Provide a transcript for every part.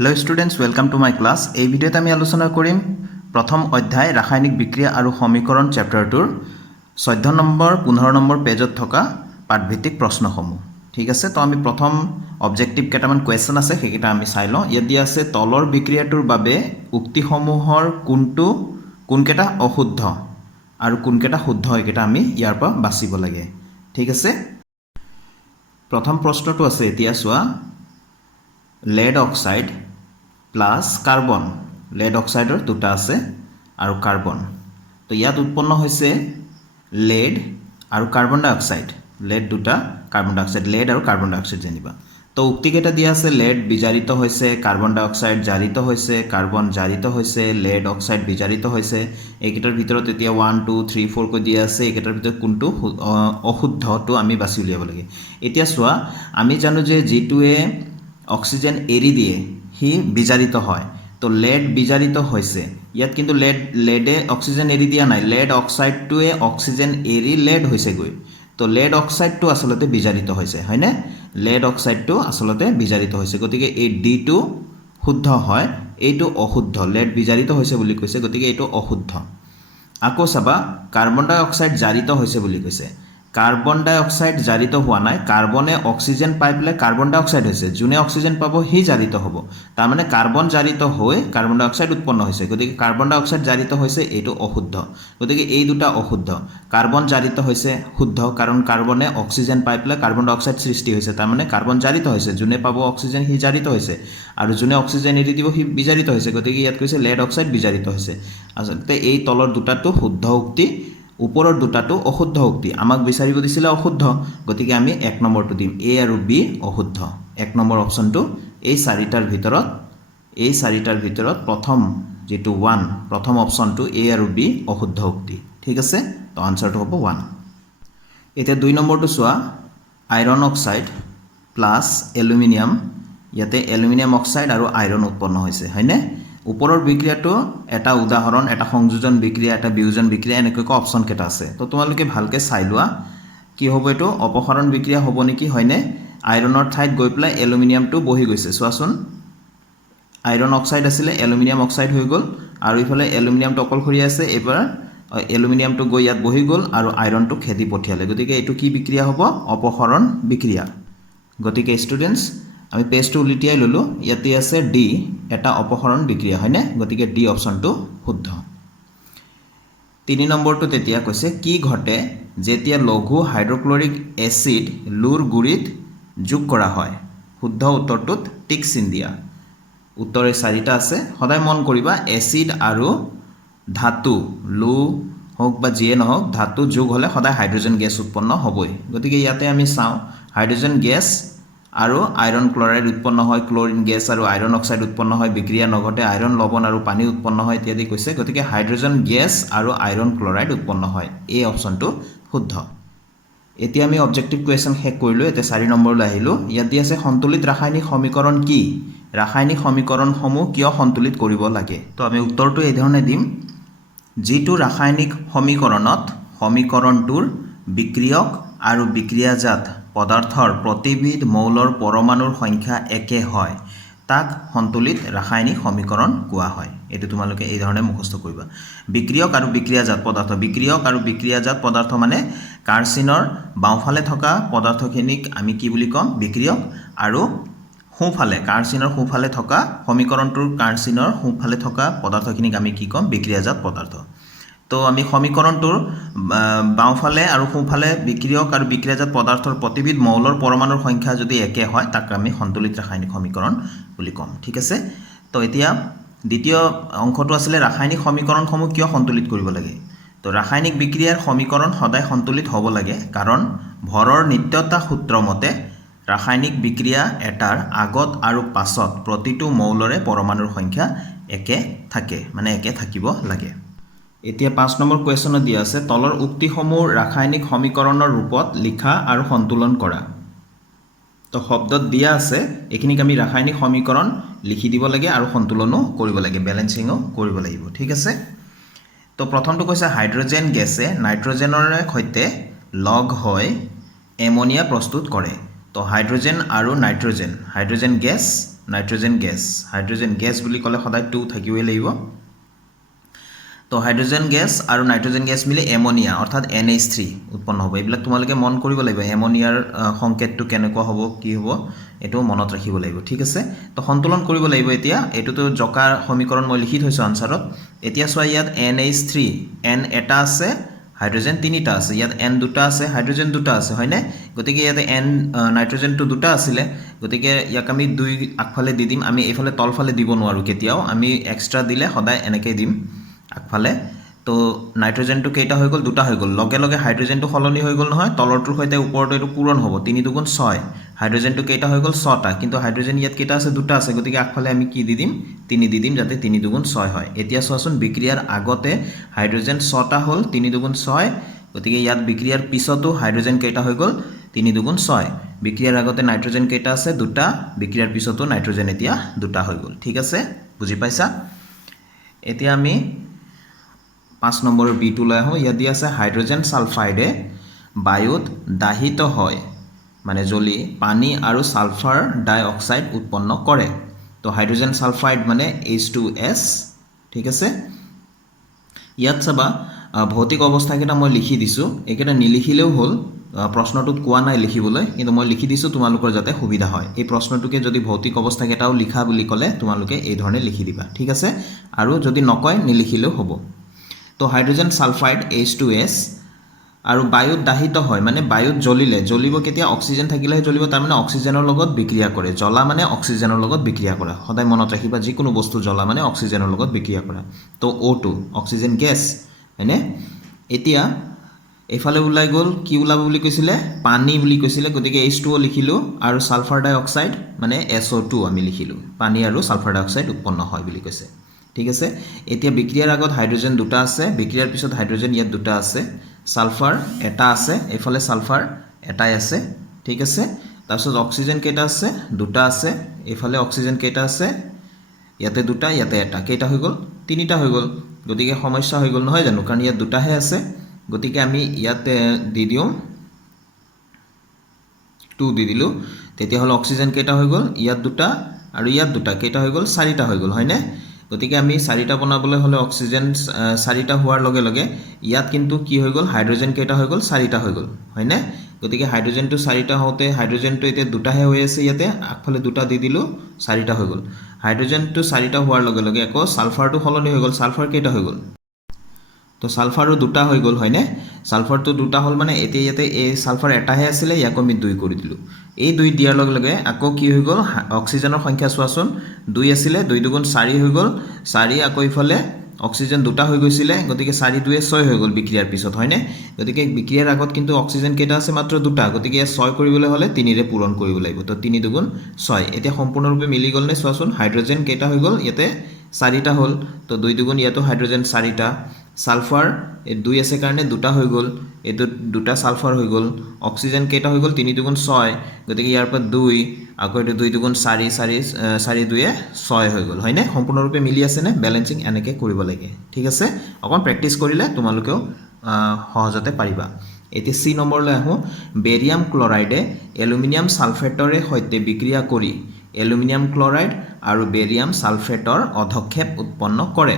Hello students welcome to my class. এই ভিডিওতে আমি আলোচনা কৰিম প্ৰথম অধ্যায় ৰাসায়নিক বিক্ৰিয়া আৰু সমীকৰণ চেপ্টাৰটোৰ 14 নম্বৰ 15 নম্বৰ পেজত থকা পাঠভিত্তিক প্ৰশ্নসমূহ। ঠিক আছে, তো আমি প্ৰথম অবজেক্টিভ কেইটামান কোৱেশ্চন আছে সেইকেইটা আমি চাই লওঁ। ইয়াত দিয়া আছে তলৰ বিক্ৰিয়াটোৰ বাবে উক্তিসমূহৰ কোনকেইটা অশুদ্ধ আৰু কোনকেইটা শুদ্ধ এইকেইটা আমি ইয়াৰ পৰা বাছিব লাগে। ঠিক আছে, প্ৰথম প্ৰশ্নটো আছে এতিয়া চোৱা, lead oxide plus carbon, lead oxide দুটা আছে আৰু কাৰ্বন। তো ইয়াত উৎপন্ন হৈছে lead আৰু কাৰ্বন ডাই অক্সাইড, lead দুটা কাৰ্বন ডাই অক্সাইড, lead আৰু কাৰ্বন ডাই অক্সাইড জানিবা। তো উক্তিকেইটা দিয়া আছে lead বিজাৰিত হৈছে, কাৰ্বন ডাই অক্সাইড জাৰিত হৈছে, কাৰ্বন জাৰিত হৈছে, lead অক্সাইড বিজাৰিত হৈছে। এইকেইটাৰ ভিতৰত এতিয়া 1 2 3 4 কৈ দিয়া আছে, এইকেইটাৰ ভিতৰত কোনটো অশুদ্ধটো আমি বাছি উলিয়াব লাগে। এতিয়া চোৱা, আমি জানো যে যিটোৱে অক্সিজেন এৰি দিয়ে সি বিজাৰিত হয়। তো lead বিজাৰিত হৈছে, ইয়াত কিন্তু leadে অক্সিজেন এৰি দিয়া নাই, lead অক্সাইডটোৱে অক্সিজেন এৰি lead হৈছে গৈ। তো lead অক্সাইডটো আসলতে বিজাৰিত হৈছে, হয়নে? lead অক্সাইডটো আসলতে বিজাৰিত হৈছে, গতিকে এই ডিটো শুদ্ধ হয়, এইটো অশুদ্ধ। lead বিজাৰিত হৈছে বুলি কৈছে, গতিকে এইটো অশুদ্ধ। আকৌ চাবা, কাৰ্বন ডাই অক্সাইড জাৰিত হৈছে বুলি কৈছে। কার্বন ডাই অক্সাইড জারিত হওয়া নাই, কার্বনে অক্সিজেন পাই পেলাই কার্বন ডাই অক্সাইড হয়েছে, যোনে অক্সিজেন পাব সি জারিত হব। তার মানে কার্বন জারিত হয়ে কার্বন ডাই অক্সাইড উৎপন্ন হয়েছে, গতিকে কার্বন ডাই অক্সাইড জারিত হয়েছে, এইটো অশুদ্ধ। গতিকে এই দুটা অশুদ্ধ। কার্বন জারিত হয়েছে শুদ্ধ, কারণ কার্বনে অক্সিজেন পাই পেলাই কার্বন ডাই অক্সাইড সৃষ্টি হয়েছে, তার মানে কার্বন জারিত হয়েছে, যোনে পাব অক্সিজেন সি জারিত হয়েছে, আৰু যোনে অক্সিজেন এৰি দিব সি বিজাৰিত হয়েছে, গতিকে ইয়াত কৈছে lead অক্সাইড বিজাৰিত হয়েছে। আসলতে এই তলৰ দুটাটো শুদ্ধ উক্তি, ওপৰৰ দুটাটো অশুদ্ধ উক্তি। আমাক বিচাৰিব দিছিলে অশুদ্ধ, গতিকে আমি 1 নম্বৰটো দিম, এ আৰু বি অশুদ্ধ। 1 নম্বৰ অপশ্যনটো এই চাৰিটাৰ ভিতৰত প্ৰথম যেটো 1, প্ৰথম অপশ্যনটো এ আৰু বি অশুদ্ধ উক্তি। ঠিক আছে, তো আনসাৰটো হ'ব 1। এতিয়া 2 নম্বৰটো চোৱা, আইৰন অক্সাইড প্লাস এলুমিনিয়াম, ইয়াতে এলুমিনিয়াম অক্সাইড আৰু আইৰন উৎপন্ন হৈছে, হয়নে? ওপৰৰ বিক্ৰিয়াটো এটা উদাহৰণ, এটা সংযোজন বিক্ৰিয়া, এটা বিয়োজন বিক্ৰিয়া, এনেকৈ অপশ্যন কেইটা আছে। তো তোমালোকে ভালকে চাই লোৱা কি হ'ব, এইটো অপসাৰণ বিক্ৰিয়া হ'ব নেকি, হয়নে? আইৰণৰ ঠাইত গৈ পেলাই এলুমিনিয়ামটো বহি গৈছে, চোৱাচোন, আইৰন অক্সাইড আছিলে এলুমিনিয়াম অক্সাইড হৈ গ'ল, আৰু ইফালে এলুমিনিয়ামটো অকলশৰীয়া আছে, এইবাৰ এলুমিনিয়ামটো গৈ ইয়াত বহি গ'ল আৰু আইৰণটো খেদি পঠিয়ালে, গতিকে এইটো কি বিক্ৰিয়া হ'ব? অপসাৰণ বিক্ৰিয়া। গতিকে ষ্টুডেণ্টছ আমি পেজটো উলিটিয়াই ল'লোঁ, ইয়াতে আছে ডি, এটা অপসাৰণ বিক্ৰিয়া, হয়নে? গতিকে ডি অপশ্যনটো শুদ্ধ। 3 নম্বৰটো তেতিয়া কৈছে, কি ঘটে যেতিয়া লঘু হাইড্ৰক্লৰিক এচিড লুৰ গুৰিত যোগ কৰা হয়? শুদ্ধ উত্তৰটোত টিক চিন দিয়া। উত্তৰে 4টা আছে, সদায় মন কৰিবা এচিড আৰু ধাতু, লু হোক বা যিয়ে নহওক, ধাতু যোগ হ'লে সদায় হাইড্ৰজেন গেছ উৎপন্ন হ'বই। গতিকে ইয়াতে আমি চাওঁ, হাইড্ৰজেন গেছ আৰু আইৰণ ক্লৰাইড উৎপন্ন হয়, ক্লোৰিন গেছ আৰু আইৰণ অক্সাইড উৎপন্ন হয়, বিক্ৰিয়া নঘটে, আইৰণ লৱণ আৰু পানী উৎপন্ন হয় ইত্যাদি কৈছে, গতিকে হাইড্ৰজেন গেছ আৰু আইৰণ ক্লৰাইড উৎপন্ন হয়, এই অপশ্যনটো শুদ্ধ। এতিয়া আমি অবজেক্টিভ কুৱেশ্যন শেষ কৰিলোঁ, এতিয়া 4 নম্বৰলৈ আহিলোঁ। ইয়াত দি আছে সন্তুলিত ৰাসায়নিক সমীকৰণ কি? ৰাসায়নিক সমীকৰণসমূহ কিয় সন্তুলিত কৰিব লাগে? তো আমি উত্তৰটো এই ধৰণে দিম, যিটো ৰাসায়নিক সমীকৰণত সমীকৰণটোৰ বিক্ৰিয়ক আৰু বিক্ৰিয়াজাত পদাৰ্থৰ প্ৰতিবিধ মৌলৰ পৰমাণুৰ সংখ্যা একে হয় তাক সন্তুলিত ৰাসায়নিক সমীকৰণ কোৱা হয়। এইটো তোমালোকে এই ধৰণে মুখস্থ কৰিবা। বিক্ৰিয়ক আৰু বিক্ৰিয়াজাত পদাৰ্থ, বিক্ৰিয়ক আৰু বিক্ৰিয়াজাত পদাৰ্থ মানে কাৰ্চিনৰ বাওঁফালে থকা পদাৰ্থখিনিক আমি কি বুলি ক'ম? বিক্ৰিয়ক, আৰু সোঁফালে কাৰ্চিনৰ সোঁফালে থকা সমীকৰণটোৰ কাৰ্চিনৰ সোঁফালে থকা পদাৰ্থখিনিক আমি কি ক'ম? বিক্ৰিয়াজাত পদাৰ্থ। তো আমি সমীকৰণটোৰ বাওঁফালে আৰু সোঁফালে বিক্ৰিয়ক আৰু বিক্ৰিয়াজাত পদাৰ্থৰ প্ৰতিবিধ মৌলৰ পৰমাণুৰ সংখ্যা যদি একে হয় তাক আমি সন্তুলিত ৰাসায়নিক সমীকৰণ বুলি ক'ম। ঠিক আছে, তো এতিয়া দ্বিতীয় অংশটো আছিলে ৰাসায়নিক সমীকৰণসমূহ কিয় সন্তুলিত কৰিব লাগে? তো ৰাসায়নিক বিক্ৰিয়াৰ সমীকৰণ সদায় সন্তুলিত হ'ব লাগে, কাৰণ ভৰৰ নিত্যতা সূত্ৰ মতে ৰাসায়নিক বিক্ৰিয়া এটাৰ আগত আৰু পাছত প্ৰতিটো মৌলৰে পৰমাণুৰ সংখ্যা একে থাকে, মানে একে থাকিব লাগে। এতিয়া 5 নম্বৰ কুৱেশ্যনত দিয়া আছে, তলৰ উক্তিসমূহ ৰাসায়নিক সমীকৰণৰ ৰূপত লিখা আৰু সন্তুলন কৰা। তো শব্দত দিয়া আছে, এইখিনিক আমি ৰাসায়নিক সমীকৰণ লিখি দিব লাগে আৰু সন্তুলনো কৰিব লাগে, বেলেঞ্চিঙো কৰিব লাগিব। ঠিক আছে, তো প্ৰথমটো কৈছে হাইড্ৰজেন গেছে নাইট্ৰজেনৰ সৈতে লগ হৈ এমনিয়া প্ৰস্তুত কৰে। তো হাইড্ৰজেন আৰু nitrogen, hydrogen gas nitrogen gas hydrogen gas বুলি ক'লে সদায় 2 থাকিবই লাগিব তো হাইড্ৰজেন গেছ আৰু নাইট্ৰজেন গেছ মিলি এমোনিয়া অৰ্থাৎ NH3 উৎপন্ন হ'ব এইবিলাক তোমালোকে মন কৰিব লাগিব এমোনিয়াৰ সংকেতটো কেনেকুৱা হ'ব কি হ'ব এটো মনত ৰাখিব লাগিব ঠিক আছে তো সন্তুলন কৰিব লাগিব এতিয়া এটোতো জকাৰ সমীকৰণ মই লিখি থৈছো আনসাৰত এতিয়া চোৱা ইয়াত NH3 N এটা আছে হাইড্ৰজেন তিনিটা আছে ইয়াত N দুটা আছে হাইড্ৰজেন দুটা আছে হয়নে গতিকে ইয়াতে N নাইট্ৰজেনটো দুটা আছিলে গতিকে ইয়াক আমি দুই আগফালে দি দিম আমি এইফালে তলফালে দিব নোৱাৰো কেতিয়াও আমি এক্সট্ৰা দিলে সদায় এনেকৈ দিম আগফালে তো নাইট্ৰজেনটো কেইটা হৈ গ'ল দুটা হৈ গ'ল লগে লগে হাইড্ৰজেনটো সলনি হৈ গ'ল নহয় তলৰটোৰ সৈতে ওপৰটো এটো পূৰণ হ'ব 3 দুগুণ 6 হাইড্ৰজেনটো কেইটা হৈ গ'ল 6টা কিন্তু হাইড্ৰজেন ইয়াত কেইটা আছে দুটা আছে গতিকে আগফালে আমি কি দি দিম 3 দি দিম যাতে 3 দুগুণ 6 হয় এতিয়া চোৱাচোন বিক্ৰিয়াৰ আগতে হাইড্ৰজেন 6টা হ'ল 3 দুগুণ 6 গতিকে ইয়াত বিক্ৰিয়াৰ পিছতো হাইড্ৰজেন কেইটা হৈ গ'ল 3 দুগুণ 6 বিক্ৰিয়াৰ আগতে নাইট্ৰজেন কেইটা আছে দুটা বিক্ৰিয়াৰ পিছতো নাইট্ৰজেন এতিয়া দুটা হৈ গ'ল ঠিক আছে বুজি পাইছা এতিয়া আমি 5 নম্বৰৰ বি টু লৈ আহো ইয়াত দিয়া আছে হাইড্ৰজেন সালফাইডে বায়ুত দাহিত হয় মানে জ্বলি পানী আৰু সালফাৰ ডাই অক্সাইড উৎপন্ন কৰে তো হাইড্ৰজেন সালফাইড মানে H2S ঠিক আছে ইয়াত চাবা ভৌতিক অৱস্থা কেটা মই লিখি দিছো একেটা নিলিখিলেও হ'ল প্ৰশ্নটো কোৱা নাই লিখিবলৈ কিন্তু মই লিখি দিছো তোমালোকৰ যাতে সুবিধা হয় এই প্ৰশ্নটোকে যদি ভৌতিক অৱস্থা কেটাও লিখা বুলি ক'লে তোমালোকে এই ধৰণে লিখি দিবা ঠিক আছে আৰু যদি নকয় নিলিখিলেও হ'ব তো হাইড্ৰজেন সালফাইড H2S আৰু বায়ুত দাহিত হয় মানে বায়ুত জ্বলিলে জ্বলিব কেতিয়া অক্সিজেন থাকিলেহে জ্বলিব তাৰ মানে অক্সিজেনৰ লগত বিক্ৰিয়া কৰে জ্বলা মানে অক্সিজেনৰ লগত বিক্ৰিয়া কৰা সদায় মনত ৰাখিবা যিকোনো বস্তু জ্বলা মানে অক্সিজেনৰ লগত বিক্ৰিয়া কৰা তো O2 অক্সিজেন গেছ হয়নে এতিয়া এফালে ওলাই গ'ল কি ওলাব বুলি কৈছিলে পানী বুলি কৈছিলে গতিকে H2O লিখিলো আৰু সালফাৰ ডাই অক্সাইড মানে SO2 আমি লিখিলো পানী আৰু সালফাৰ ডাই অক্সাইড উৎপন্ন হয় বুলি কৈছে ঠিক আছে এতিয়া বিক্ৰিয়াৰ আগত হাইড্ৰজেন দুটা আছে বিক্ৰিয়াৰ পিছত হাইড্ৰজেন ইয়াত দুটা আছে সালফাৰ এটা আছে এফালে সালফাৰ এটাই আছে ঠিক আছে তাৰপিছত অক্সিজেন কেইটা আছে দুটা আছে এফালে অক্সিজেন কেইটা আছে ইয়াতে দুটা ইয়াতে এটা কেইটা হৈ গ'ল তিনিটা হৈ গ'ল গতিকে সমস্যা হৈ গ'ল নহয় জানো কাৰণ ইয়াত দুটাহে আছে গতিকে আমি ইয়াতে দি দিও 2 দি দিলো তেতিয়া হল অক্সিজেন কেইটা হৈ গ'ল ইয়াত দুটা আৰু ইয়াত দুটা কেইটা হৈ গ'ল চাৰিটা হৈ গ'ল হয়নে গতিকে আমি চাৰিটা বনাবলৈ হলে অক্সিজেন চাৰিটা হোৱাৰ লগে লগে ইয়াত কিন্তু কি হৈ গ'ল হাইড্ৰজেন কেইটা হৈ গ'ল চাৰিটা হৈ গ'ল হয়নে গতিকে হাইড্ৰজেনটো চাৰিটা হওঁতে হাইড্ৰজেনটো এতিয়া দুটাহে হৈ আছে ইয়াতে আগফালে দুটা দি দিলো চাৰিটা হৈ গ'ল হাইড্ৰজেনটো চাৰিটা হোৱাৰ লগে লগে আকৌ সালফাৰটো সলনি হৈ গ'ল সালফাৰ কেইটা হৈ গ'ল তো সালফাৰো দুটা হৈ গ'ল হয়নে সালফাৰটো দুটা হ'ল মানে এতিয়া ইয়াতে এই সালফাৰ এটাহে আছিল ইয়াক আমি 2 কৰি দিলো এই 2 দিয়াৰ লগে লগে আকৌ কি হৈ গ'ল অক্সিজেনৰ সংখ্যা চোৱাচোন 2 আছিল 2 দুগুণ 4 হৈ গ'ল 4 আকৌ ইফালে অক্সিজেন দুটা হৈ গৈছিল গতিকে 4 2 6 হৈ গ'ল বিক্ৰিয়াৰ পিছত হয়নে গতিকে বিক্ৰিয়াৰ আগত কিন্তু অক্সিজেন কেইটা আছে মাত্ৰ দুটা গতিকে 6 কৰিবলৈ হলে 3 ৰে পূৰণ কৰিব লাগিব তো 3 দুগুণ 6 এতিয়া সম্পূৰ্ণৰূপে মিলি গ'ল নে চোৱাচোন হাইড্ৰজেন কেইটা হৈ গ'ল ইয়াতে 4টা হ'ল তো 2 দুগুণ ইয়াতো হাইড্ৰজেন 4টা সালফাৰ 2 আছে কাৰণে দুটা হৈ গ'ল এটো দুটা সালফাৰ হৈ গ'ল অক্সিজেন কেইটা হৈ গ'ল 3 দুগুণ 6 গতিকে ইয়াৰ পৰা 2 আকৌ এটো 2 দুগুণ 4 4 2 6 হৈ গ'ল হয়নে সম্পূৰ্ণৰূপে মিলি আছে নে ব্যালেন্সিং এনেকৈ কৰিব লাগে ঠিক আছে অকন প্ৰেক্টিস কৰিলে তোমালোকেও সহজতে পাৰিবা এতিয়া সি নম্বৰলৈ আহো বেৰিয়াম ক্লোৰাইডে এলুমিনিয়াম সালফেটৰে সৈতে বিক্ৰিয়া কৰি এলুমিনিয়াম ক্লোৰাইড আৰু বেৰিয়াম সালফেটৰ অধক্ষেপ উৎপন্ন কৰে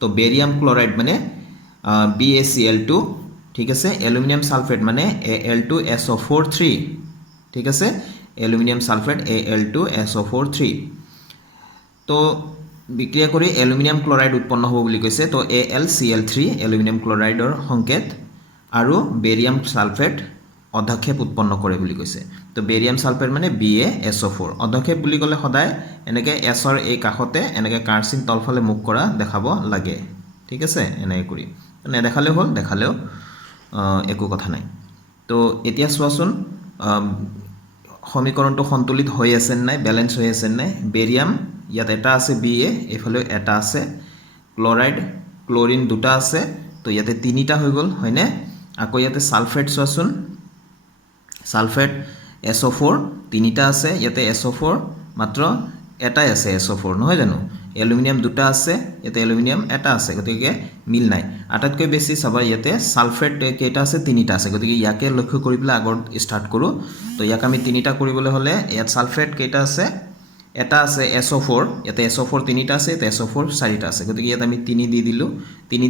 তো বেৰিয়াম ক্লোৰাইড মানে BaCl2 ঠিক আছে এলুমিনিয়াম সালফেট মানে Al2SO43 ঠিক আছে এলুমিনিয়াম সালফেট Al2SO43 তো বিক্ৰিয়া কৰি এলুমিনিয়াম ক্লোৰাইড উৎপন্ন হ'ব বুলি কৈছে তো AlCl3 এলুমিনিয়াম ক্লোৰাইডৰ সংকেত আৰু বেৰিয়াম সালফেট অধক্ষেপ উৎপন্ন কৰে বুলি কৈছে তো বেৰিয়াম সালফেট মানে BaSO4 অধক্ষেপ বুলি ক'লে সদায় এনেকে এছৰ এই কাখতে এনেকে কাৰ্চিন তলফালে মুখ কৰা দেখাব লাগে ঠিক আছে এনেকৈ কৰি নেদেখালে হ'ল দেখালেও একো কথা নাই তো এতিয়া চোৱাচোন সমীকৰণটো সন্তুলিত হৈ আছে নাই ব্যালেন্স হৈ আছে নাই বেৰিয়াম ইয়াত এটা আছে Ba এফালে এটা আছে ক্লোৰাইড ক্লোৰিন দুটা আছে তো ইয়াতে তিনিটা হৈ গ'ল হয়নে আকৌ ইয়াতে সালফেট চোৱাচোন সালফেট SO4 তিনিটা আছে ইয়াতে SO4 মাত্ৰ এটাই আছে SO4 নহয় জানো এলুমিনিয়াম দুটা আছে ইয়াতে এলুমিনিয়াম এটা আছে গতিকে মিল নাই আটাইতকৈ বেছি চাবা ইয়াতে সালফেট কেইটা আছে তিনিটা আছে গতিকে ইয়াকে লক্ষ্য কৰি পেলাই আগৰ স্টাৰ্ট কৰো তো ইয়াক আমি তিনিটা কৰিবলৈ হলে ইয়াত সালফেট কেইটা আছে এটা আছে SO4 ইয়াতে SO4 তিনিটা আছে ইয়াতে SO4 চাৰিটা আছে গতিকে ইয়াত আমি 3 দি দিলোঁ 3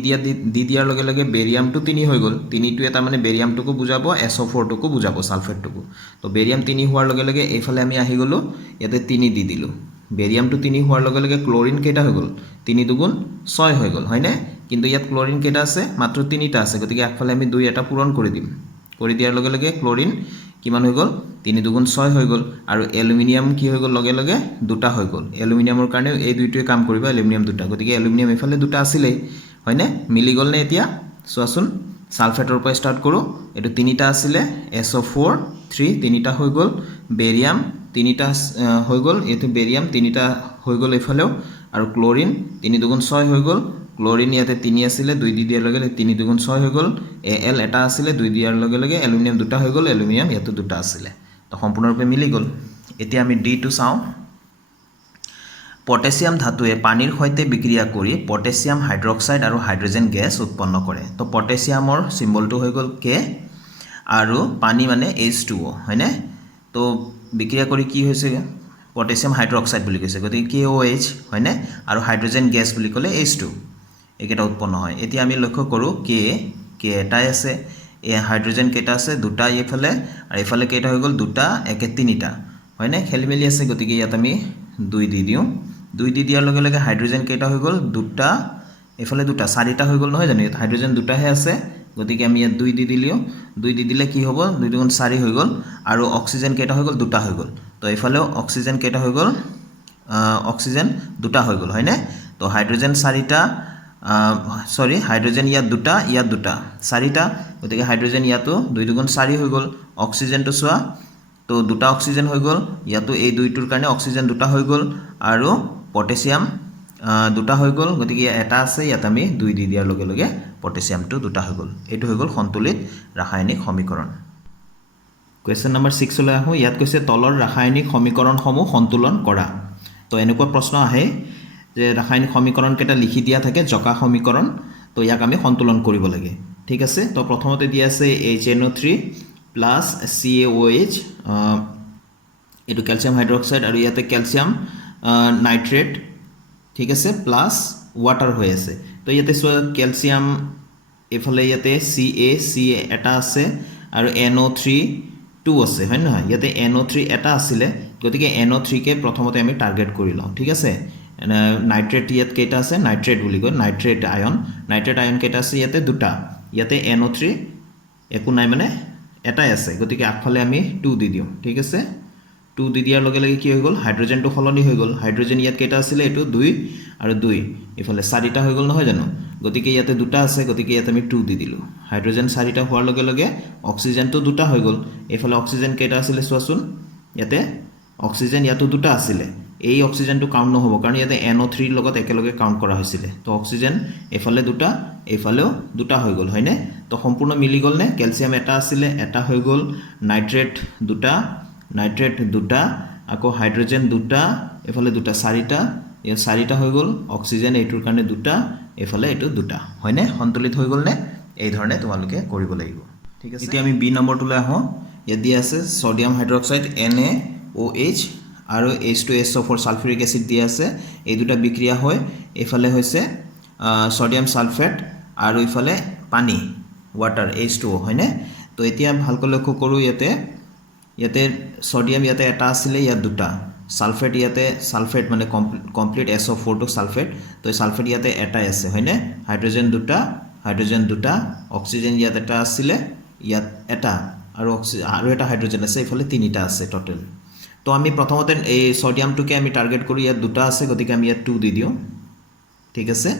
দিয়াৰ লগে লগে বেৰিয়ামটো 3 হৈ গ'ল 3টোৱে তাৰমানে বেৰিয়ামটোকো বুজাব SO4টোকো বুজাব ছালফেটটোকো তো বেৰিয়াম 3 হোৱাৰ লগে লগে এইফালে আমি আহি গ'লোঁ ইয়াতে 3 দি দিলোঁ বেৰিয়ামটো 3 হোৱাৰ লগে লগে ক্লৰিন কেইটা হৈ গ'ল 3 দুগুণ 6 হৈ গ'ল হয়নে কিন্তু ইয়াত ক্লৰিন কেইটা আছে মাত্ৰ 3টা আছে গতিকে আগফালে আমি 2 এটা পূৰণ কৰি দিম কৰি দিয়াৰ লগে লগে ক্লৰিন কিমান হৈ গ'ল 3 দুগুণ 6 হৈ গ'ল আৰু এলুমিনিয়াম কি হৈ গ'ল লগে লগে দুটা হৈ গ'ল এলুমিনিয়ামৰ কাৰণে এই দুইটোৱে কাম কৰিব এলুমিনিয়াম দুটা গতিকে এলুমিনিয়াম এফালে দুটা আছিলেই হয়নে মিলি গ'ল নে এতিয়া চোৱাচোন সালফেটৰ পৰা স্টাৰ্ট কৰোঁ এটো 3টা আছিলে SO4 3 3টা হৈ গ'ল বেৰিয়াম 3টা হৈ গ'ল এটো বেৰিয়াম 3টা হৈ গ'ল এফালেও আৰু ক্লৰিন 3 দুগুণ 6 হৈ গ'ল ক্লৰিন ইয়াতে 3 আছিলে 2 দি দিয়াৰ লগে লগে 3 দুগুণ 6 হৈ গ'ল Al এটা আছিলে 2 দিয়াৰ লগে লগে এলুমিনিয়াম দুটা হৈ গ'ল এলুমিনিয়াম ইয়াতে দুটা আছিলে তো সম্পূৰ্ণৰূপে মিলি গ'ল এতিয়া আমি D2 চাওঁ পটাছিয়াম ধাতুৱে পানীৰ সৈতে বিক্ৰিয়া কৰি পটাছিয়াম হাইড্ৰক্সাইড আৰু হাইড্ৰোজেন গেছ উৎপন্ন কৰে তো পটাছিয়ামৰ সিম্বলটো হৈ গ'ল K আৰু পানী মানে H2O হয়নে তো বিক্ৰিয়া কৰি কি হৈছে পটাছিয়াম হাইড্ৰক্সাইড বুলি কৈছে গতিকে KOH হয়নে আৰু হাইড্ৰোজেন গেছ বুলি ক'লে H2 একেটা উৎপন্ন হয় এতিয়া আমি লক্ষ্য কৰোঁ K এটাই আছে এই হাইড্ৰোজেন কেইটা আছে দুটা এইফালে আৰু এইফালে কেইটা হৈ গ'ল দুটা একে তিনিটা হয়নে খেলিমেলি আছে গতিকে ইয়াত আমি 2 দি দিওঁ 2 দি দিয়াৰ লগে লগে হাইড্ৰোজেন কেইটা হৈ গ'ল দুটা এইফালে দুটা চাৰিটা হৈ গ'ল নহয় জানো হাইড্ৰোজেন দুটাহে আছে গতিকে আমি ইয়াত 2 দি দিলিও 2 দি দিলে কি হ'ব 2 দুগুণ 4 হৈ গ'ল আৰু অক্সিজেন কেইটা হৈ গ'ল দুটা হৈ গ'ল তো এইফালেও অক্সিজেন কেইটা হৈ গ'ল অক্সিজেন দুটা হৈ গ'ল হয়নে তো হাইড্ৰোজেন চাৰিটা সৰি হাইড্ৰোজেন ইয়াত দুটা চাৰিটা গতিকে হাইড্ৰোজেন ইয়াতো 2 দুগুণ 4 হৈ গ'ল অক্সিজেনটো চোৱা তো দুটা অক্সিজেন হৈ গ'ল ইয়াতো এই দুইটোৰ কাৰণে অক্সিজেন দুটা হৈ গ'ল আৰু পটাছিয়াম দুটা হৈ গ'ল গতিকে এটা আছে ইয়াত আমি 2 দি দিয়াৰ লগে লগে পটাছিয়ামটো দুটা হৈ গ'ল এইটো হৈ গ'ল সন্তুলিত ৰাসায়নিক সমীকৰণ কোৱেশ্চন নম্বৰ 6 লৈ আহোঁ ইয়াত কৈছে তলৰ ৰাসায়নিক সমীকৰণসমূহ সন্তুলন কৰা তো এনেকুৱা প্ৰশ্ন আহে যে ৰাসায়নিক সমীকৰণ কেইটা লিখি দিয়া থাকে জকা সমীকৰণ তো ইয়াক আমি সন্তুলন কৰিব লাগে ঠিক আছে তো প্ৰথমতে দিয়া আছে HNO3 প্লাছ CaOH এটো ক্যালসিয়াম হাইড্ৰক্সাইড আৰু ইয়াতে ক্যালসিয়াম নাইট্ৰেট ঠিক আছে প্লাছ ওয়াটাৰ হৈ আছে তো ইয়াতে ক্যালসিয়াম এফালে ইয়াতে Ca এটা আছে আৰু NO3 2 আছে হয় না ইয়াতে NO3 এটা আছিল গতিকে NO3 কে প্ৰথমতে আমি টাৰ্গেট কৰি লওঁ ঠিক আছে নাইট্ৰেট ইয়াত কেইটা আছে নাইট্ৰেট বুলি কয় নাইট্ৰেট আয়ন কেইটা আছে ইয়াতে দুটা ইয়াতে NO3 একো নাই মানে এটাই আছে গতিকে আগফালে আমি 2 দি দিওঁ ঠিক আছে 2 দি দিয়াৰ লগে লগে কি হৈ গ'ল হাইড্ৰোজেনটো খলনি হৈ গ'ল হাইড্ৰোজেন ইয়াত কেইটা আছিল এটো 2 আৰু 2 ইফালে 4টা হৈ গ'ল নহয় জানো গতিকে ইয়াতে দুটা আছে গতিকে ইয়াত আমি 2 দি দিলোঁ হাইড্ৰোজেন 4টা হোৱাৰ লগে লগে অক্সিজেনটো দুটা হৈ গ'ল এফালে অক্সিজেন কেইটা আছিল চোৱাচোন ইয়াতে অক্সিজেন ইয়াতো দুটা আছিল এই অক্সিজেনটো কাউন্ট নহব কাৰণ ইয়াতে NO3 ৰ লগত একেলগে কাউন্ট কৰা হৈছিল তো অক্সিজেন এফালে দুটা এফালেও দুটা হৈ গ'ল হয়নে তো সম্পূৰ্ণ মিলি গ'ল নে ক্যালসিয়াম এটা আছিল এটা হৈ গ'ল নাইট্ৰেট দুটা আকৌ হাইড্ৰোজেন দুটা এফালে দুটা চাৰিটা এই চাৰিটা হৈ গ'ল অক্সিজেন এইটোৰ কাৰণে দুটা এফালে এইটো দুটা হয়নে সন্তুলিত হৈ গ'ল নে এই ধৰণে তোমালোকে কৰিব লাগিব ঠিক আছে এতিয়া আমি বি নম্বৰটোলৈ আহোঁ ইয়াত দিয়া আছে সোডিয়াম হাইড্ৰক্সাইড NaOH আৰু H2SO4 সালফিউৰিক এসিড দিয়া আছে এই দুটা বিক্ৰিয়া হয় এফালে হৈছে সোডিয়াম সালফেট আৰু ইফালে পানী ওয়াটাৰ H2O হয়নে তো এতিয়া ভালকৈ লক্ষ্য কৰোঁ ইয়াতে সোডিয়াম ইয়াতে এটা আছিল ইয়াত দুটা সালফেট ইয়াতে সালফেট মানে কমপ্লিট SO4 to সালফেট তো সালফেট ইয়াতে এটাই আছে হয়নে হাইড্ৰোজেন দুটা অক্সিজেন ইয়াতে এটা আছিল ইয়াত এটা আৰু এটা হাইড্ৰোজেন আছে ইফালে তিনিটা আছে টোটাল তো আমি প্ৰথমতে এই সোডিয়ামটোকে আমি টাৰ্গেট কৰো ইয়াত দুটা আছে গতিকে আমি ইয়াত 2 দি দিও ঠিক আছে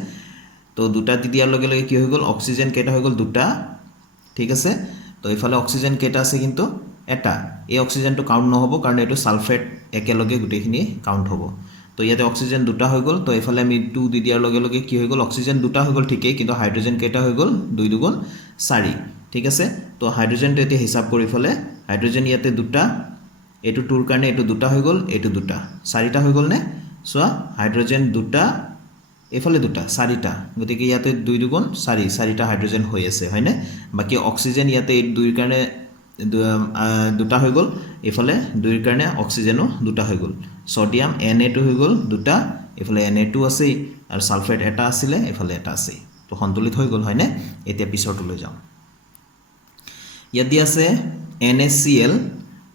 তো দুটা দি দিয়াৰ লগে লগে কি হৈ গ'ল অক্সিজেন কেইটা হৈ গ'ল দুটা ঠিক আছে তো ইফালে অক্সিজেন কেইটা আছে কিন্তু এটা এই অক্সিজেনটো কাউন্ট নহব কাৰণ এটো সালফেট একেলগে গুটেখিনি কাউন্ট হ'ব তো ইয়াতে অক্সিজেন দুটা হৈ গ'ল তো ইফালে আমি 2 দি দিয়াৰ লগে লগে কি হৈ গ'ল অক্সিজেন দুটা হৈ গ'ল ঠিকই কিন্তু হাইড্ৰোজেন কেইটা হৈ গ'ল 2 দুগুণ 4 ঠিক আছে তো হাইড্ৰোজেনটো এতে হিসাব কৰি ফলে হাইড্ৰোজেন ইয়াতে দুটা এটো টুৰ কাৰণে এটো দুটা হৈ গ'ল এটো দুটা চাৰিটা হৈ গ'ল নে সোৱা হাইড্ৰোজেন দুটা এফালে দুটা চাৰিটা গতিকে ইয়াতে 2 দুগুণ 4 চাৰিটা হাইড্ৰোজেন হৈ আছে হয়নে বাকি অক্সিজেন ইয়াতে 2 কাৰণে দুটা হৈ গ'ল এফালে 2 কাৰণে অক্সিজেনো দুটা হৈ গ'ল সোডিয়াম Na2 হৈ গ'ল দুটা এফালে Na2 আছে আৰু সালফেট এটা আছিলে এফালে এটা আছে তো সন্তুলিত হৈ গ'ল হয়নে এতিয়া পিছৰটো যাওঁ ইয়াত দিয়া আছে NaCl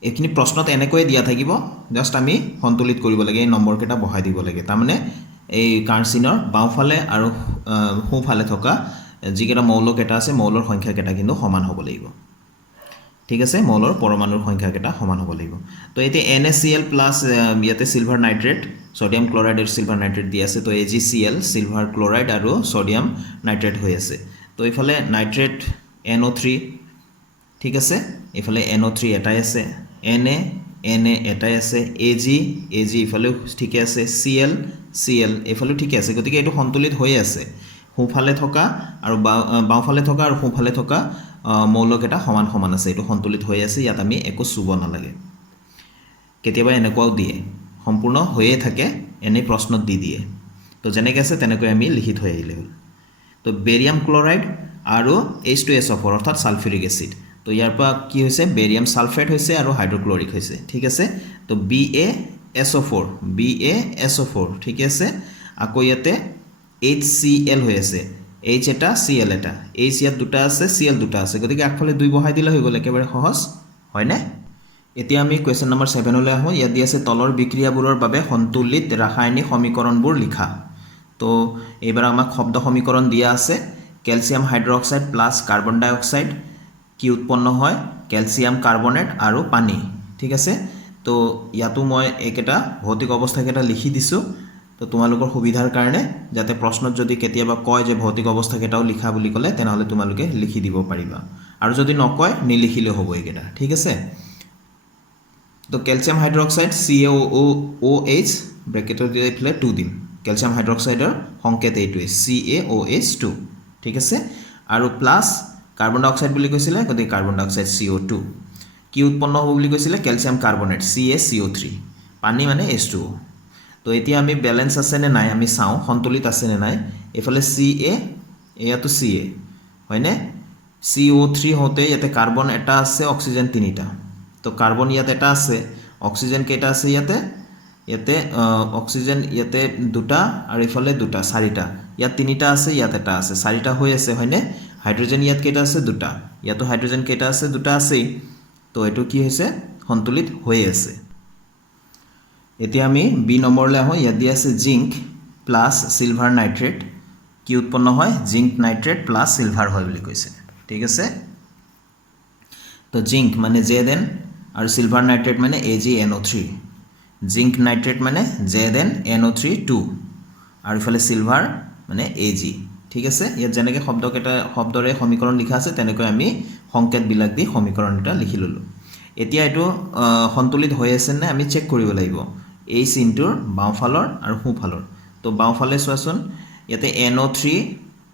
এখিনি প্ৰশ্নত এনেকৈ দিয়া থাকিব জাস্ট আমি সন্তুলিত কৰিব লাগে এই নম্বৰ কেটা বহাই দিব লাগে তাৰ মানে এই কাৰ্চিনৰ বাওফালে আৰু সোঁফালে থকা যিকেটা মৌলক এটা আছে মৌলৰ সংখ্যা কেটা কিন্তু সমান হ'ব লাগিব ঠিক আছে মৌলৰ পৰমাণুৰ সংখ্যা কেটা সমান হ'ব লাগিব তো এতে NaCl প্লাস ইয়াতে সিলভাৰ নাইট্ৰেট সোডিয়াম ক্লোৰাইড আৰু সিলভাৰ নাইট্ৰেট দিয়া আছে তো AgCl সিলভাৰ ক্লোৰাইড আৰু সোডিয়াম নাইট্ৰেট হৈ আছে তো ইফালে নাইট্ৰেট NO3 ঠিক আছে ইফালে NO3 এটাই আছে Na এটাই আছে Ag ইফালে ঠিক আছে Cl ইফালে ঠিক আছে গতিকে এটো সন্তুলিত হৈ আছে সোঁফালে থকা আৰু বাওফালে থকা আৰু সোঁফালে থকা মৌলক এটা সমান সমান আছে এটো সন্তুলিত হৈ আছে ইয়াত আমি একো চুব নালাগে কেতিয়াবা এনেকুৱাও দিয়ে সম্পূৰ্ণ হৈয়ে থাকে এনে প্ৰশ্নত দি দিয়ে তো যেনেকৈ আছে তেনেকৈ আমি লিখি থৈ আহিলে হ'ল তো বেৰিয়াম ক্লোৰাইড আৰু H2SO4 অৰ্থাৎ সালফিউৰিক এসিড তো ইয়াৰ পৰা কি হৈছে বেৰিয়াম সালফেট হৈছে আৰু হাইড্ৰক্লোৰিক হৈছে ঠিক আছে তো BaSO4 ঠিক আছে আকৌ ইয়াতে HCl হৈ আছে H এটা Cl এটা H ইয়াত দুটা আছে Cl দুটা আছে গতিকে আগফালে দুই বহাই দিলে হৈ গ'ল একেবাৰে সহজ হয় না এতিয়া আমি কোৱেশ্চন নম্বৰ 7 লৈ আহো ইয়াত দি আছে তলৰ বিক্ৰিয়াবোৰৰ বাবে সন্তুলিত ৰাসায়নিক সমীকৰণবোৰ লিখা তো এবাৰ আমাক শব্দ সমীকৰণ দিয়া আছে ক্যালসিয়াম হাইড্ৰক্সাইড প্লাস কাৰ্বন ডাই অক্সাইড কি উৎপন্ন হয় ক্যালসিয়াম কাৰ্বনেট আৰু পানী ঠিক আছে তো ইয়াতো মই একেটা ভৌতিক অৱস্থা কেটা লিখি দিছো তো তোমালোকৰ সুবিধাৰ কাৰণে যাতে প্ৰশ্নত যদি কেতিয়াবা কয় যে ভৌতিক অৱস্থা কেটাও লিখা বুলি ক'লে তেনেহলে তোমালোকে লিখি দিব পাৰিবা আৰু যদি নকয় নিলিখিলে হ'ব একেটা ঠিক আছে তো ক্যালসিয়াম হাইড্ৰক্সাইড CaOH ব্ৰেকেটৰ দি ইফালে 2 দিম ক্যালসিয়াম হাইড্ৰক্সাইডৰ সংকেত এইটোৱে CaOH2 ঠিক আছে আৰু প্লাস কাৰ্বন ডাই অক্সাইড বুলি কৈছিলে গতিকে কাৰ্বন ডাই অক্সাইড CO2 কি উৎপন্ন হ'ব বুলি কৈছিলে ক্যালসিয়াম কাৰ্বনেট CaCO3 পানী মানে H2O তো এতিয়া আমি ব্যালেন্স আছে নে নাই আমি চাও সন্তুলিত আছে নে নাই এফালে Ca এয়াটো Ca হয়নে CO3 হতে ইয়াতে কাৰ্বন এটা আছে অক্সিজেন তিনিটা তো কাৰ্বন ইয়াতে এটা আছে অক্সিজেন কেটা আছে ইয়াতে অক্সিজেন ইয়াতে দুটা আৰু ইফালে দুটা চাৰিটা ইয়াত তিনিটা আছে ইয়াত এটা আছে চাৰিটা হৈ আছে হয়নে হাইড্ৰোজেন ইয়াত কেটা আছে দুটা ইয়াতো হাইড্ৰোজেন কেটা আছে দুটা আছে তো এটো কি হৈছে সন্তুলিত হৈ আছে এতিয়া আমি বি নম্বৰলৈ আহো ইয়াত দি আছে জিংক প্লাস সিলভাৰ নাইট্ৰেট কি উৎপন্ন হয় জিংক নাইট্ৰেট প্লাস সিলভাৰ হয় বুলি কৈছে ঠিক আছে তো জিংক মানে Zn আৰু সিলভাৰ নাইট্ৰেট মানে AgNO3 জিংক নাইট্ৰেট মানে ZnNO3 2 আৰু ইফালে সিলভাৰ মানে Ag ঠিক আছে ইয়াত যেনেকৈ শব্দৰে সমীকৰণ লিখা আছে তেনেকৈ আমি সংকেত বিলাক দি সমীকৰণ এটা লিখি ললো এতিয়া এটো সন্তুলিত হৈ আছে নে আমি চেক কৰিব লাগিব এই চিনটোৰ বাওফালৰ আৰু সোঁফালৰ তো বাওফালে চোৱাচোন ইয়াতে NO3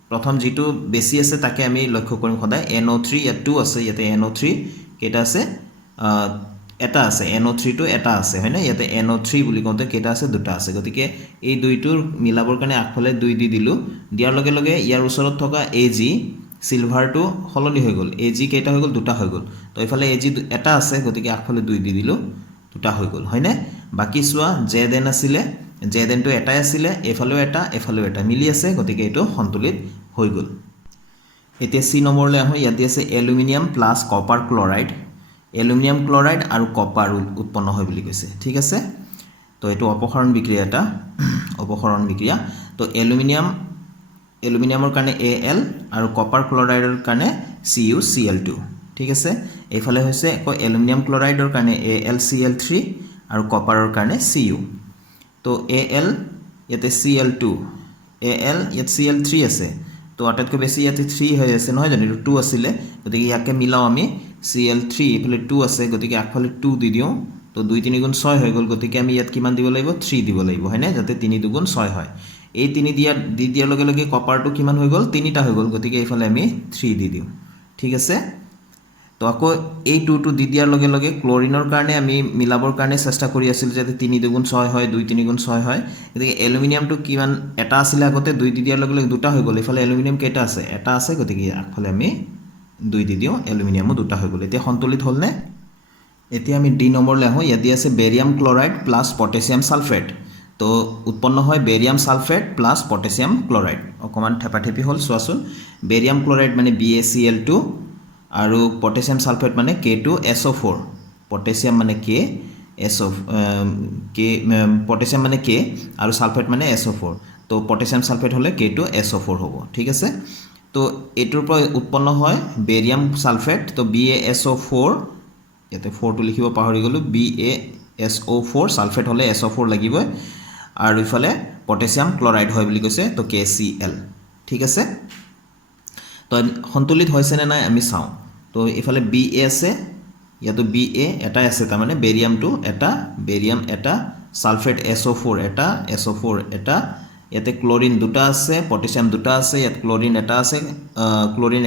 প্ৰথম যেটো বেছি আছে তাকে আমি লক্ষ্য কৰিম সদায় NO3 ইয়াত 2 আছে ইয়াতে NO3 কেটা আছে এটা আছে NO3 টো এটা আছে হয়নে ইয়াতে NO3 বুলি কওঁতে কেটা আছে দুটা আছে গতিকে এই দুইটোৰ মিলাবৰ কাৰণে আগফালে দুই দি দিলো দিয়াৰ লগে লগে ইয়াৰ ওচৰত থকা Ag সিলভাৰ টো হলনি হৈ গ'ল Ag কেটা হৈ গ'ল দুটা হৈ গ'ল তো ইফালে Ag এটা আছে গতিকে আগফালে দুই দি দিলো দুটা হৈ গ'ল হয়নে বাকি সোৱা Zn আছিল Zn টো এটাই আছিল এফালেও এটা মিলি আছে গতিকে এটো সন্তুলিত হৈ গ'ল এতিয়া সি নম্বৰলৈ আহো ইয়াত আছে aluminium plus copper chloride aluminium chloride আৰু কপাৰ উৎপন্ন হয় বুলি কৈছে ঠিক আছে তো এটো অপসাৰণ বিক্ৰিয়া এটা অপসাৰণ বিক্ৰিয়া তো এলুমিনিয়ামৰ কাৰণে Al আৰু কপাৰ ক্লোৰাইডৰ কাৰণে CuCl2 ঠিক আছে এইফালে হৈছে এলুমিনিয়াম ক্লোৰাইডৰ কাৰণে AlCl3 আৰু কপাৰৰ কাৰণে Cu তো Al ইয়াতে Cl2 Al ইয়াত Cl3 আছে তো আটাইতকৈ বেছি ইয়াতে 3 হৈ আছে নহয় জানো 2 আছিল গতিকে ইয়াকে মিলাও আমি Cl3 ইফালে 2 আছে গতিকে আগফালে 2 দি দিও তো 2 3 গুণ 6 হৈ গ'ল গতিকে আমি ইয়াত কিমান দিব লাগিব 3 দিব লাগিব হয়নে যাতে 3 2 গুণ 6 হয় এই 3 দিয়াৰ লগে লগে কপাৰটো কিমান হৈ গ'ল 3টা হৈ গ'ল গতিকে এইফালে আমি 3 দি দিও ঠিক আছে তো আকৌ এই 2 টো দি দিয়াৰ লগে লগে ক্লোৰিনৰ কাৰণে আমি মিলাবৰ কাৰণে চেষ্টা কৰি আছিল যাতে 3 2 গুণ 6 হয় 2 3 গুণ 6 হয় গতিকে এলুমিনিয়ামটো কিমান এটা আছিল আগতে 2 দি দিয়াৰ লগে লগে দুটা হৈ গ'ল ইফালে এলুমিনিয়াম কেটা আছে এটা আছে গতিকে আগফালে আমি 2 দি দিও এলুমিনিয়ামো দুটা হৈ গ'ল এতিয়া সন্তুলিত হ'ল নে এতিয়া আমি ডি নম্বৰলৈ আহোঁ ইয়াত দিয়া আছে barium chloride plus potassium sulphate তো উৎপন্ন হয় barium sulphate plus potassium chloride অকণমান থেপাথেপি হ'ল চোৱাচোন বেৰিয়াম ক্লৰাইড মানে BaCl2 আৰু পটেছিয়াম ছালফেট মানে K2SO4 পটেছিয়াম মানে পটেছিয়াম মানে K আৰু ছালফেট মানে SO4 তো পটেছিয়াম ছালফেট হ'লে K2SO4 হ'ব ঠিক আছে তো এইটোৰ পৰা উৎপন্ন হয় বেৰিয়াম ছালফেট তো BaSO4 ইয়াতে 4টো লিখিব পাহৰি গ'লোঁ BaSO4 ছালফেট হ'লে SO4 লাগিবই আৰু ইফালে পটেছিয়াম ক্লৰাইড হয় বুলি কৈছে তো KCl ঠিক আছে তো সন্তুলিত হৈছে নে নাই আমি চাওঁ তো ইফালে Ba আছে ইয়াতো Ba এটাই আছে তাৰমানে বেৰিয়ামটো এটা বেৰিয়াম এটা ছালফেট SO4 এটা SO4 এটা ইয়াতে ক্লোৰিন দুটা আছে পটেছিয়াম দুটা আছে ইয়াত ক্লোৰিন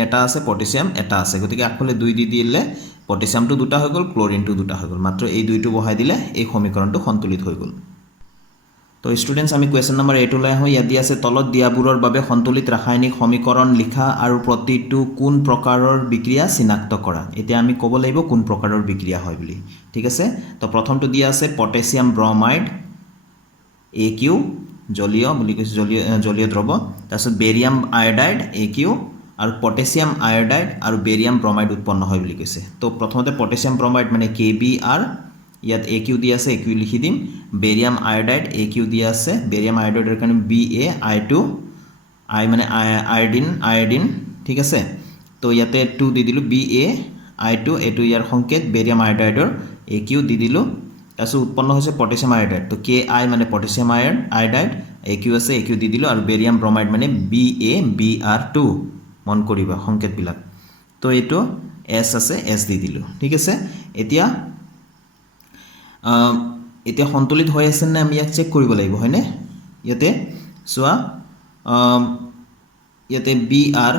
এটা আছে পটেছিয়াম এটা আছে গতিকে আগফালে 2 দি দিলে পটেছিয়ামটো দুটা হৈ গ'ল ক্লোৰিনটো দুটা হৈ গ'ল মাত্ৰ এই দুইটো বহাই দিলে এই সমীকৰণটো সন্তুলিত হৈ গ'ল তো ষ্টুডেণ্টছ আমি কুৱেশ্যন নম্বৰ 8 লৈ আহোঁ ইয়াত দিয়া আছে তলত দিয়াবোৰৰ বাবে সন্তুলিত ৰাসায়নিক সমীকৰণ লিখা আৰু প্ৰতিটো কোন প্ৰকাৰৰ বিক্ৰিয়া চিনাক্ত কৰা এতিয়া আমি ক'ব লাগিব কোন প্ৰকাৰৰ বিক্ৰিয়া হয় বুলি ঠিক আছে তো প্ৰথমটো দিয়া আছে পটেছিয়াম ব্ৰমাইড AQ জলীয় বুলি কৈছে জলীয় দ্ৰৱ তাৰপিছত বেৰিয়াম আয়োডাইড AQ আৰু পটেছিয়াম আয়োডাইড আৰু বেৰিয়াম ব্ৰমাইড উৎপন্ন হয় বুলি কৈছে তো প্ৰথমতে পটেছিয়াম ব্ৰমাইড মানে KBr ইয়াত AQ দিয়া আছে AQ লিখি দিম বেৰিয়াম আয়োডাইড AQ দিয়া আছে বেৰিয়াম আয়োডাইডৰ কাৰণে BaI2 I মানে আয়োডিন ঠিক আছে তো ইয়াতে 2 দি দিলোঁ BaI2 এইটো ইয়াৰ সংকেত বেৰিয়াম আয়োডাইডৰ AQ দি দিলোঁ তাৰপিছত উৎপন্ন হৈছে পটেছিয়াম আয়োডাইড তো Ki মানে পটেছিয়াম আয়োডাইড AQ আছে AQ দি দিলোঁ আৰু বেৰিয়াম ব্ৰমাইড মানে BaBr2 মন কৰিবা সংকেতবিলাক তো এইটো S আছে S দি দিলোঁ ঠিক আছে এতিয়া সন্তুলিত হৈ আছে নে আমি ইয়াক চেক কৰিব লাগিব হয়নে ইয়াতে চোৱা ইয়াতে Br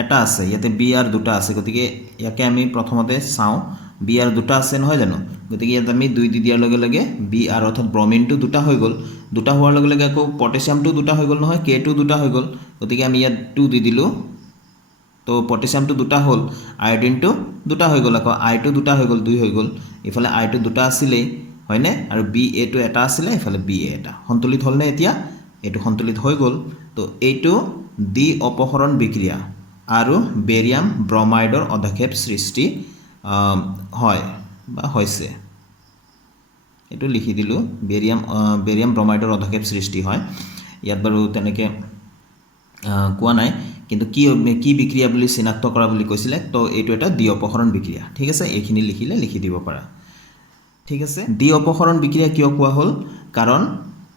এটা আছে ইয়াতে Br দুটা আছে গতিকে ইয়াকে আমি প্ৰথমতে চাওঁ Br দুটা আছে নহয় জানো গতিকে ইয়াত আমি 2 দি দিয়াৰ লগে লগে Br অৰ্থাৎ ব্ৰমিনটো দুটা হৈ গ'ল দুটা হোৱাৰ লগে লগে আকৌ পটেছিয়ামটো দুটা হৈ গ'ল নহয় K2 দুটা হৈ গ'ল গতিকে আমি ইয়াত 2 দি দিলোঁ তো পটেছিয়ামটো দুটা হ'ল আয়োডিনটো দুটা হৈ গ'ল আকৌ I2 দুটা হৈ গ'ল 2 হৈ গ'ল ইফালে I2 দুটা আছিলেই হয়নে আৰু Ba2 এটা আছিলে ইফালে Ba এটা সন্তুলিত হ'ল নে এতিয়া এইটো সন্তুলিত হৈ গ'ল তো এইটো দ্বি অপহৰণ বিক্ৰিয়া আৰু বেৰিয়াম ব্ৰমাইডৰ অধক্ষেপ সৃষ্টি হয় বা হৈছে এইটো লিখি দিলোঁ বেৰিয়াম ব্ৰমাইডৰ অধক্ষেপ সৃষ্টি হয় ইয়াত বাৰু তেনেকৈ কোৱা নাই কিন্তু কি বিক্ৰিয়া বুলি চিনাক্ত কৰা বুলি কৈছিলে তো এইটো এটা দ্বি অপহৰণ বিক্ৰিয়া ঠিক আছে এইখিনি লিখিলে লিখি দিব পাৰা ঠিক আছে দ্বি অপহৰণ বিক্ৰিয়া কিয় কোৱা হ'ল কাৰণ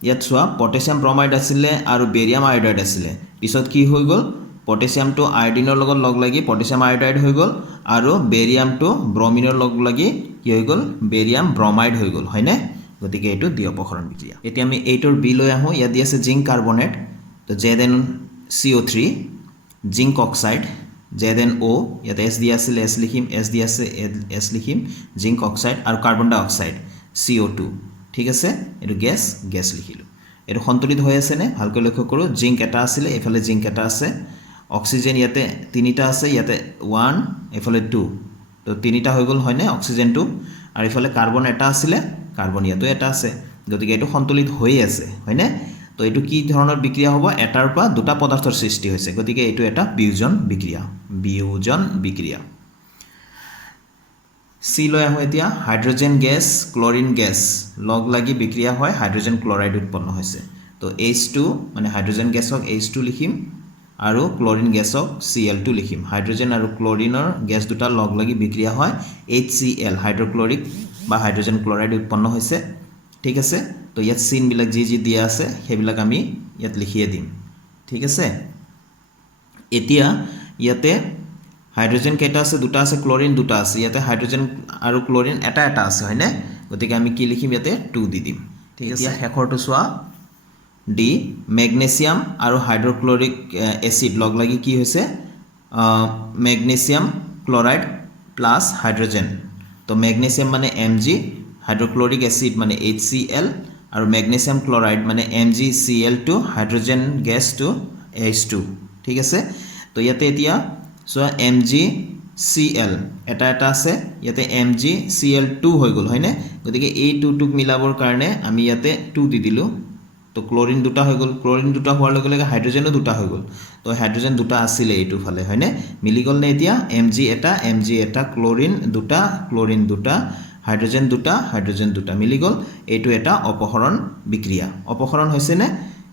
ইয়াত চোৱা পটেছিয়াম ব্ৰমাইড আছিলে আৰু বেৰিয়াম আয়োডাইড আছিলে পিছত কি হৈ গ'ল পটেছিয়ামটো আয়োডিনৰ লগত লগ লাগি পটেছিয়াম আয়োডাইড হৈ গ'ল আৰু বেৰিয়ামটো ব্ৰমিনৰ লগ লাগি কি হৈ গ'ল বেৰিয়াম ব্ৰমাইড হৈ গ'ল হয়নে গতিকে এইটো দ্বি অপহৰণ বিক্ৰিয়া এতিয়া আমি 8ৰ বি লৈ আহোঁ ইয়াত দি আছে জিংক কাৰ্বনেট তো ZnCO3 জিংক অক্সাইড ZnO ইয়াত S দিয়া আছিল S লিখিম S দিয়া আছে S লিখিম জিংক অক্সাইড আৰু কাৰ্বন ডাই অক্সাইড CO2 ঠিক আছে এইটো গেছ লিখিলোঁ এইটো সন্তুলিত হৈ আছে নে ভালকৈ লক্ষ্য কৰোঁ জিংক এটা আছিলে এফালে জিংক এটা আছে অক্সিজেন ইয়াতে 3টা আছে ইয়াতে 1 এফালে 2 তো 3টা হৈ গ'ল হয়নে অক্সিজেনটো আৰু ইফালে কাৰ্বন এটা আছিলে কাৰ্বন ইয়াতো এটা আছে গতিকে এইটো সন্তুলিত হৈ আছে হয়নে তো এইটো কি ধৰণৰ বিক্ৰিয়া হ'ব এটাৰ পৰা দুটা পদাৰ্থৰ সৃষ্টি হৈছে গতিকে এইটো এটা বিয়োজন বিক্ৰিয়া সি লৈ আহোঁ এতিয়া হাইড্ৰজেন গেছ ক্লৰিন গেছ লগ লাগি বিক্ৰিয়া হয় হাইড্ৰজেন ক্লৰাইড উৎপন্ন হৈছে তো H2 মানে হাইড্ৰজেন গেছক H2 লিখিম আৰু ক্লৰিন গেছক Cl2 লিখিম হাইড্ৰজেন আৰু ক্লৰিনৰ গেছ দুটা লগ লাগি বিক্ৰিয়া হয় HCl হাইড্ৰক্লৰিক বা হাইড্ৰজেন ক্লৰাইড উৎপন্ন হৈছে ঠিক আছে তো ইয়াত চিনবিলাক যি দিয়া আছে সেইবিলাক আমি ইয়াত লিখিয়ে দিম ঠিক আছে এতিয়া ইয়াতে হাইড্ৰজেন কেইটা আছে দুটা আছে ক্লৰিন দুটা আছে ইয়াতে হাইড্ৰজেন আৰু ক্লৰিন এটা আছে হয়নে গতিকে আমি কি লিখিম ইয়াতে 2 দি দিম ঠিক আছে শেষৰটো চোৱা ডি মেগনেছিয়াম আৰু হাইড্ৰক্লৰিক এচিড লগ লাগি কি হৈছে মেগনেছিয়াম ক্লৰাইড প্লাছ হাইড্ৰজেন তো মেগনেছিয়াম মানে Mg হাইড্ৰক্লৰিক এচিড মানে HCl আৰু মেগনেছিয়াম ক্লৰাইড মানে MgCl2 হাইড্ৰজেন গেছটো H2 ঠিক আছে তো ইয়াতে এতিয়া চোৱা Mg Cl এটা আছে ইয়াতে MgCl2 হৈ গল হয়নে গতিকে এই 2 টুক মিলাবৰ কাৰণে আমি ইয়াতে 2 দি দিলো তো ক্লোৰিন দুটা হৈ গল ক্লোৰিন দুটা হোৱাৰ লগে লগে হাইড্ৰোজেনো দুটা হৈ গল তো হাইড্ৰোজেন দুটা আছিল এইটো ফালে হয়নে মিলি গল নে এতিয়া Mg এটা ক্লোৰিন দুটা হাইড্ৰোজেন দুটা মিলি গল এইটো এটা অপহৰণ বিক্ৰিয়া অপহৰণ হৈছে নে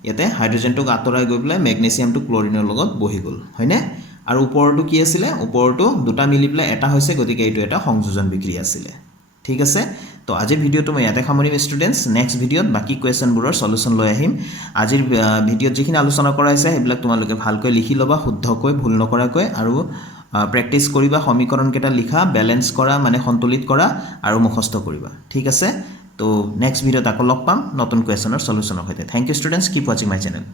ইয়াতে হাইড্ৰোজেনটোক আঁতৰাই গৈ পেলাই ম্যাগনেসিয়ামটো ক্লোৰিনৰ লগত বহি গল হয়নে আৰু ওপৰটো কি আছিল ওপৰটো দুটা মিলি পেলাই এটা হৈছে গতিকে এইটো এটা সংযোজন বিক্ৰিয়া আছিল ঠিক আছে তো আজিৰ ভিডিওটো মই ইয়াতে সামৰিম ষ্টুডেন্টস নেক্সট ভিডিওত বাকি কোৱেশ্চনবোৰৰ সলিউশন লৈ আহিম আজিৰ ভিডিওত যিখিনি আলোচনা কৰা হৈছে সেইবিলাক তোমালোকে ভালকৈ লিখি লবা শুদ্ধকৈ ভুল নকৰাকৈ আৰু প্ৰেক্টিস কৰিবা সমীকৰণ কেটা লিখা ব্যালেন্স কৰা মানে সন্তুলিত কৰা আৰু মুখস্থ কৰিবা ঠিক আছে তো নেক্সট ভিডিওত আকৌ লগ পাম নতুন কোৱেশ্চনৰ সলিউশনৰ সৈতে thank you students keep watching my channel